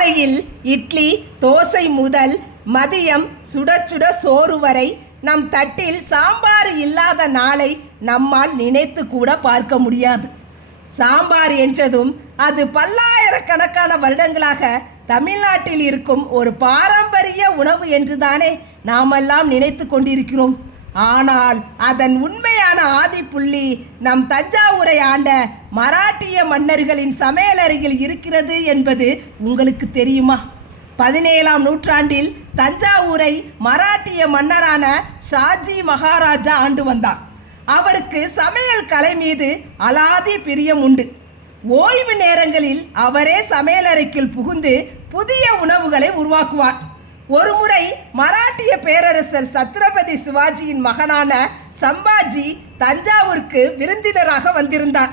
காலையில் இட்லி தோசை முதல் மதியம் சுட சுட சோறு வரை நம் தட்டில் சாம்பார் இல்லாத நாளை நம்மால் நினைத்து கூட பார்க்க முடியாது. சாம்பார் என்றதும் அது பல்லாயிரக்கணக்கான வருடங்களாக தமிழ்நாட்டில் இருக்கும் ஒரு பாரம்பரிய உணவு என்றுதானே நாமெல்லாம் நினைத்து கொண்டிருக்கிறோம். ஆனால் அதன் உண்மையான ஆதிப்புள்ளி நம் தஞ்சாவூரை ஆண்ட மராட்டிய மன்னர்களின் சமையலறையில் இருக்கிறது என்பது உங்களுக்கு தெரியுமா? 17ஆம் நூற்றாண்டில் தஞ்சாவூரை மராட்டிய மன்னரான ஷாஜி மகாராஜா ஆண்டு வந்தார். அவருக்கு சமையல் கலை மீது அலாதி பிரியம் உண்டு. ஓய்வு நேரங்களில் அவரே சமையலறைக்குள் புகுந்து புதிய உணவுகளை உருவாக்குவார். ஒருமுறை மராட்டிய பேரரசர் சத்ரபதி சிவாஜியின் மகனான சம்பாஜி தஞ்சாவூருக்கு விருந்தினராக வந்திருந்தார்.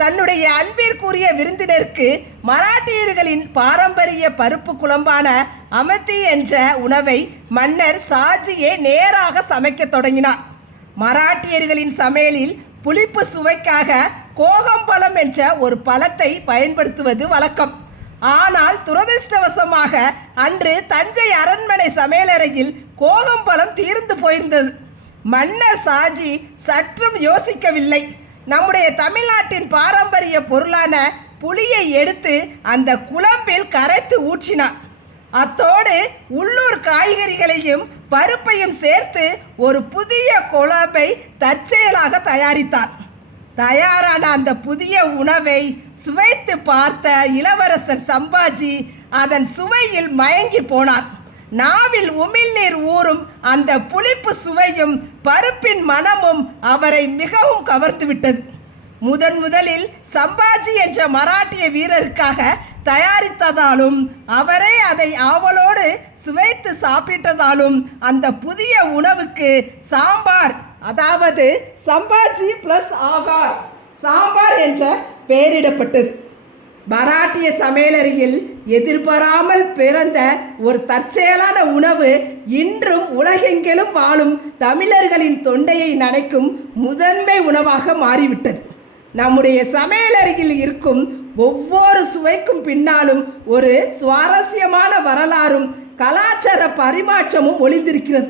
தன்னுடைய அன்பிற்குரிய விருந்தினருக்கு மராட்டியர்களின் பாரம்பரிய பருப்பு குழம்பான அமத்தி என்ற உணவை மன்னர் ஷாஜியே நேராக சமைக்க தொடங்கினார். மராட்டியர்களின் சமையலில் புளிப்பு சுவைக்காக கோகம்பழம் என்ற ஒரு பழத்தை பயன்படுத்துவது வழக்கம். ஆனால் துரதிர்ஷ்டவசமாக அன்று தஞ்சை அரண்மனை சமையலறையில் கோகம்பழம் தீர்ந்து போயிருந்தது. மன்னர் ஷாஜி சற்றும் யோசிக்கவில்லை. நம்முடைய தமிழ்நாட்டின் பாரம்பரிய பொருளான புளியை எடுத்து அந்த குழம்பில் கரைத்து ஊற்றினார். அத்தோடு உள்ளூர் காய்கறிகளையும் பருப்பையும் சேர்த்து ஒரு புதிய குழம்பை தற்செயலாக தயாரித்தார். தயாரான அந்த புதிய உணவை சுவைத்து பார்த்த இளவரசர் சம்பாஜி அதன் சுவையில் மயங்கி போனார். நாவில் உமிழ்நீர் ஊறும் அந்த புளிப்பு சுவையும் பருப்பின் மனமும் அவரை மிகவும் கவர்ந்து விட்டது. முதலில் சம்பாஜி என்ற மராட்டிய வீரருக்காக தயாரித்ததாலும் அவரே அதை ஆவலோடு சுவைத்து சாப்பிட்டதாலும் அந்த புதிய உணவுக்கு சாம்பார், அதாவது சம்பாஜி பிளஸ் ஆகார் சாம்பார் என்ற பெயரிடப்பட்டது. மராட்டிய சமையலறையில் எதிர்பாராமல் பிறந்த ஒரு தற்செயலான உணவு இன்றும் உலகெங்கிலும் வாழும் தமிழர்களின் தொண்டையை நனைக்கும் முதன்மை உணவாக மாறிவிட்டது. நம்முடைய சமையலறையில் இருக்கும் ஒவ்வொரு சுவைக்கும் பின்னாலும் ஒரு சுவாரஸ்யமான வரலாறும் கலாச்சார பரிமாற்றமும் ஒளிந்திருக்கிறது.